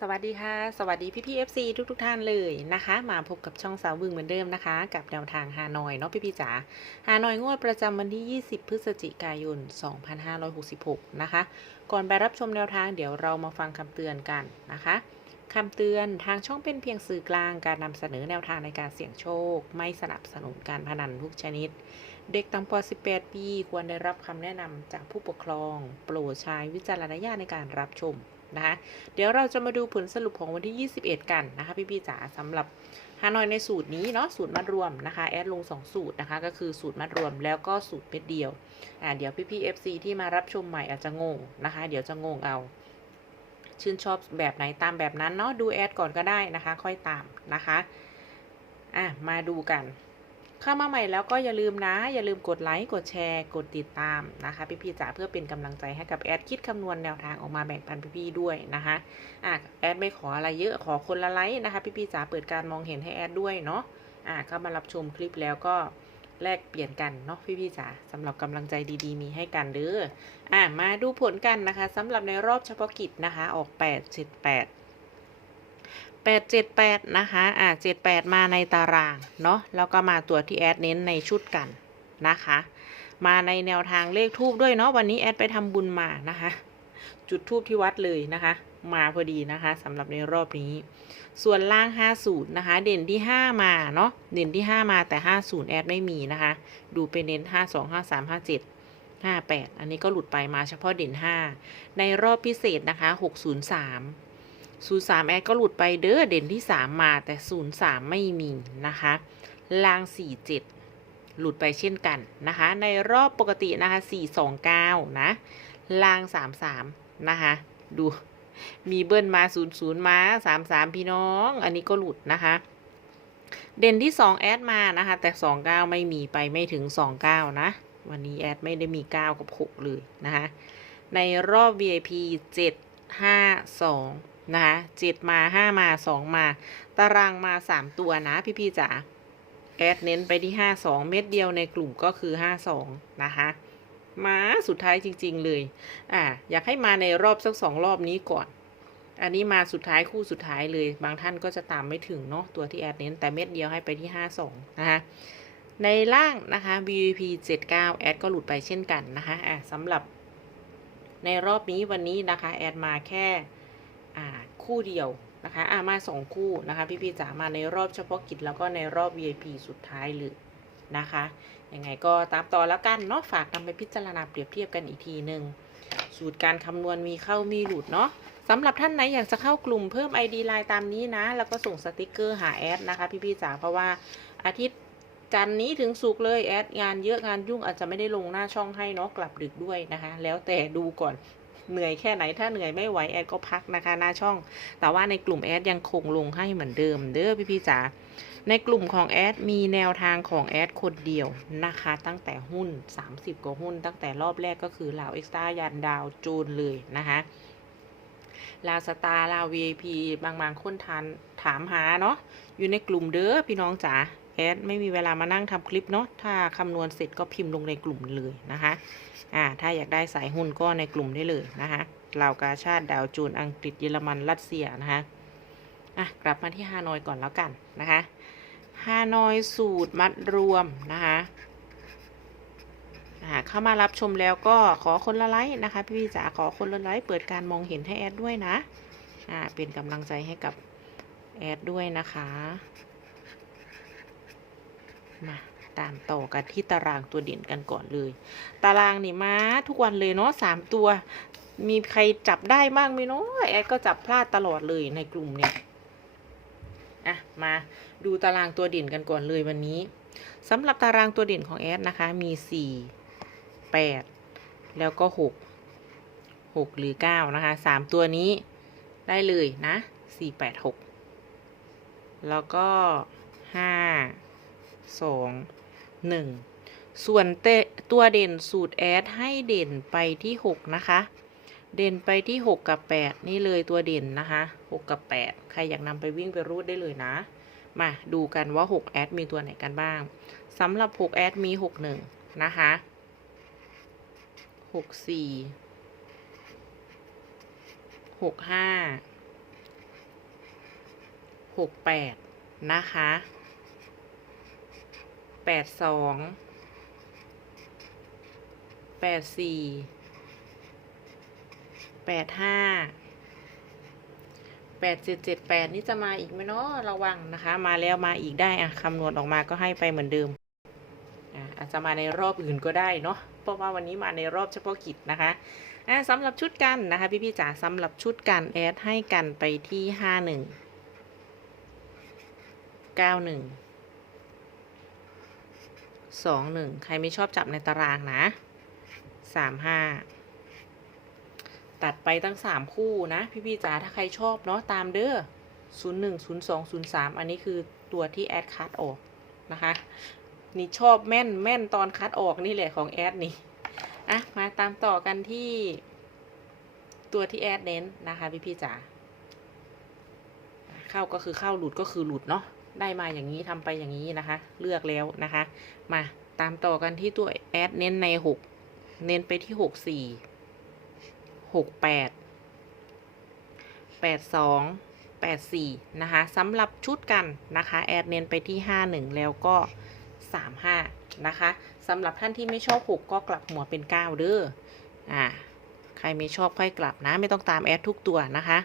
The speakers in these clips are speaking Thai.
สวัสดีค่ะ สวัสดีพี่พี่ FC ทุกทุกท่านเลยนะคะ มาพบกับช่องสาวบึงเหมือนเดิมนะคะ กับแนวทางฮานอยเนาะพี่พี่จ๋าฮานอยงวดประจำวันที่ 20 พฤศจิกายน 2566 นะคะ ก่อนไปรับชมแนวทางเดี๋ยวเรามาฟังคำเตือนกันนะคะคำเตือนทางช่องเป็นเพียงสื่อกลางการนำเสนอแนวทางในการเสี่ยงโชค ไม่สนับสนุนการพนันทุกชนิด เด็กต่ำกว่า 18 ปี ควรได้รับคำแนะนำจากผู้ปกครอง โปรดใช้วิจารณญาณในการรับชม นะคะ เดี๋ยวเราจะมาดูผลสรุปของวันที่ 21 กันนะคะ พี่พี่ๆจ๋าสำหรับฮานอยในสูตรนี้เนาะสูตรมัดรวมนะคะแอดลง 2 สูตรนะคะ ก็คือสูตรมัดรวมแล้วก็สูตรเม็ดเดียวอ่าเดี๋ยวพี่พี่ FC ที่มารับชมใหม่อาจจะงงนะคะ เดี๋ยวจะงงเอา ชื่นชอบแบบไหนตามแบบนั้นเนาะดูแอดก่อนก็ได้นะคะ ค่อยตามนะคะอะมาดูกัน เข้ามาใหม่แล้วก็อย่าลืมนะ อย่าลืมกดไลค์กดแชร์ กดติดตามนะคะ พี่ๆจ๋าเพื่อเป็นกำลังใจให้กับแอดคิดคำนวณแนวทางออกมาแบ่งปันพี่ๆด้วยนะคะอะแอดไม่ขออะไรเยอะขอคนละไลค์นะคะ พี่ๆจ๋าเปิดการมองเห็นให้แอดด้วยเนาะอะเข้ามารับชมคลิปแล้วก็แลกเปลี่ยนกันเนาะพี่ๆจ๋าสำหรับกำลังใจดีๆ มีให้กันเด้ออะมาดูผลกันนะคะสำหรับในรอบเฉพาะกิจนะคะ ออก 8 7 8 8 7 8 นะคะ อ่า7 8 มาในตาราง เนาะแล้วก็มาตัวที่แอดเน้นในชุดกันนะคะ มาในแนวทางเลขทูบด้วยเนาะวันนี้แอดไปทำบุญมานะคะ จุดทูบที่วัดเลยนะคะ มาพอดีนะคะสำหรับในรอบนี้ ส่วนล่าง 50 นะคะ เด่นที่ 5 มาเนาะเด่นที่ 5 มาแต่ 50 แอดไม่มีนะคะ ดูไปเน้น 52 53 57 58 อันนี้ก็หลุดไปมาเฉพาะเด่น 5 ในรอบพิเศษนะคะ 603 03แอดก็หลุดไปเด้อเด่นที่3มมาแต่03ไม่มีนะคะลาง47หลุดไปเช่นกันนะคะ ในรอบปกตินะคะ429นะลาง33นะคะดูมีเบิ้ลมา00มา33พี่น้อง อันนี้ก็หลุดนะคะ เด่นที่2แอดมานะคะ แต่29ไม่มีไปไม่ถึง29นะ วันนี้แอดไม่ได้มี9กับ6เลยนะคะในรอบ VIP 7 5 2 นะคะ7มา5มา2มา ตารางมา3ตัวนะพี่ๆจ๋าแอดเน้นไปที่52เม็ดเดียวในกลุ่มก็คือ52นะคะมาสุดท้ายจริง ๆ เลย อ่า อยากให้มาในรอบสักสองรอบนี้ก่อน อันนี้มาสุดท้ายคู่สุดท้ายเลย บางท่านก็จะตามไม่ถึงเนาะตัวที่แอดเน้น แต่เม็ดเดียวให้ไปที่ 52 นะคะ ในล่างนะคะ VVP 79 แอดก็หลุดไปเช่นกันนะคะ อ่าสำหรับในรอบนี้วันนี้นะคะ แอดมาแค่ คู่เดียวนะคะอ่ามาสองคู่นะคะ พี่พี่จ๋ามาในรอบเฉพาะกิจแล้วก็ในรอบ VIP สุดท้ายเลยนะคะยังไงก็ตามต่อแล้วกันเนาะฝากนำไปพิจารณาเปรียบเทียบกันอีกทีหนึ่งสูตรการคำนวณมีเข้ามีหลุดเนาะสำหรับท่านไหนอยากจะเข้ากลุ่มเพิ่ม ID ไลน์ตามนี้นะ แล้วก็ส่งสติกเกอร์หาแอดนะคะ พี่พี่ๆจ๋าเพราะว่าอาทิตย์จันนี้ถึงสุกเลยแอดงานเยอะงานยุ่งอาจจะไม่ได้ลงหน้าช่องให้เนาะกลับดึกด้วยนะคะ แล้วแต่ดูก่อน เหนื่อยแค่ไหนถ้าเหนื่อยไม่ไหวแอดก็พักนะคะหน้าช่อง แต่ว่าในกลุ่มแอดยังคงลงให้เหมือนเดิมเด้อพี่พี่ๆจ๋าในกลุ่มของแอดมีแนวทางของแอดคนเดียวนะคะ ตั้งแต่หุ้น 30 กว่าหุ้น ตั้งแต่รอบแรกก็คือลาวเอ็กซ์ตร้ายันดาวจูนเลยนะคะลาสตาร์ลาว VIP บางบางคนทานถามหาเนาะอยู่ในกลุ่มเด้อพี่น้องจ๋า แอดไม่มีเวลามานั่งทำคลิปเนาะถ้าคำนวณเสร็จก็พิมพ์ลงในกลุ่มเลยนะคะอ่าถ้าอยากได้สายหุ้นก็ในกลุ่มได้เลยนะคะเหล่ากาชาติดาวจูนอังกฤษเยอรมันรัสเซียนะคะอะกลับมาที่ฮานอยก่อนแล้วกันนะคะฮานอยสูตรมัดรวมนะคะอ่าเข้ามารับชมแล้วก็ขอคนละไลค์นะคะ พี่พี่จ๋าขอคนละไลค์เปิดการมองเห็นให้แอดด้วยนะอ่าเป็นกำลังใจให้กับแอดด้วยนะคะ มาตามต่อกันที่ตารางตัวเด่นกันก่อนเลย ตารางนี่มาทุกวันเลยเนาะสามตัว มีใครจับได้บ้างไหมเนาะแอดก็จับพลาดตลอดเลยในกลุ่มเนี่ยอะมาดูตารางตัวเด่นกันก่อนเลยวันนี้สำหรับตารางตัวเด่นของแอดนะคะมี4 8แปดแล้วก็6 6หกหรือ9นะคะ3ตัวนี้ได้เลยนะ4 8 6แปดหกแล้วก็ห้า 5 2 1ส่วนเตตัวเด่นสูตรแอดให้เด่นไปที่6นะคะ เด่นไปที่6กับ8นี่เลยตัวเด่นนะคะ6กับ8ใครอยากนำไปวิ่งไปรูดได้เลยนะ มาดูกันว่า6แอดมีตัวไหนกันบ้างสำหรับ6แอดมี6 1นะคะ6 4 6 5หกแปดนะคะ แปดสองแปดสี่แปดห้าแปดเจ็ดเจ็ดแปดนี่จะมาอีกไหมเนาะระวังนะคะ มาแล้วมาอีกได้อะคำนวณออกมาก็ให้ไปเหมือนเดิมอาจจะมาในรอบอื่นก็ได้เนาะเพราะว่าวันนี้มาในรอบเฉพาะกิจนะคะอะสำหรับชุดกันนะคะพี่พี่ๆจ๋าสำหรับชุดกันแอดให้กันไปที่ห้าหนึ่งเก้าหนึ่ง สองหนึ่งใครไม่ชอบจับในตารางนะสามห้าตัดไปตั้งสามคู่นะ พี่พี่จ๋าถ้าใครชอบเนาะตามเด้อศูนย์หนึ่งศูนย์สองศูนย์สามอันนี้คือตัวที่แอดคัดออกนะคะ นี่ชอบแม่นแม่นตอนคัดออกนี่แหละของแอดนี่อะมาตามต่อกันที่ตัวที่แอดเน้นนะคะ พี่พี่จ๋าเข้าก็คือเข้าหลุดก็คือหลุดเนาะ ได้มาอย่างนี้ทำไปอย่างนี้นะคะ เลือกแล้วนะคะ มาตามต่อกันที่ตัวแอดเน้นในหกเน้นไปที่หกสี่หกแปดแปดสองแปดสี่นะคะสำหรับชุดกันนะคะ แอดเน้นไปที่ห้าหนึ่งแล้วก็สามห้านะคะสำหรับท่านที่ไม่ชอบหกก็กลับหัวเป็นเก้าเด้ออ่าใครไม่ชอบค่อยกลับนะ ไม่ต้องตามแอดทุกตัวนะคะ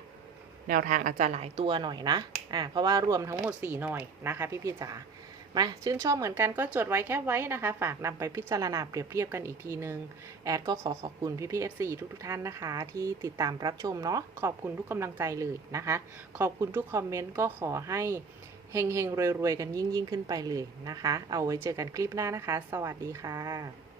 แนวทางอาจจะหลายตัวหน่อยนะ อ่า เพราะว่ารวมทั้งหมด 4 หน่อยนะคะพี่พี่จ๋า มาชื่นชอบเหมือนกันก็จดไว้แค่ไว้นะคะ ฝากนำไปพิจารณาเปรียบเทียบกันอีกทีนึง แอดก็ขอขอบคุณพี่พี่ FC ทุกทุกท่านนะคะ ที่ติดตามรับชมเนาะ ขอบคุณทุกกำลังใจเลยนะคะ ขอบคุณทุกคอมเมนต์ก็ขอให้เฮงเฮงๆรวยๆ กันยิ่งยิ่งขึ้นไปเลยนะคะ เอาไว้เจอกันคลิปหน้านะคะ สวัสดีค่ะ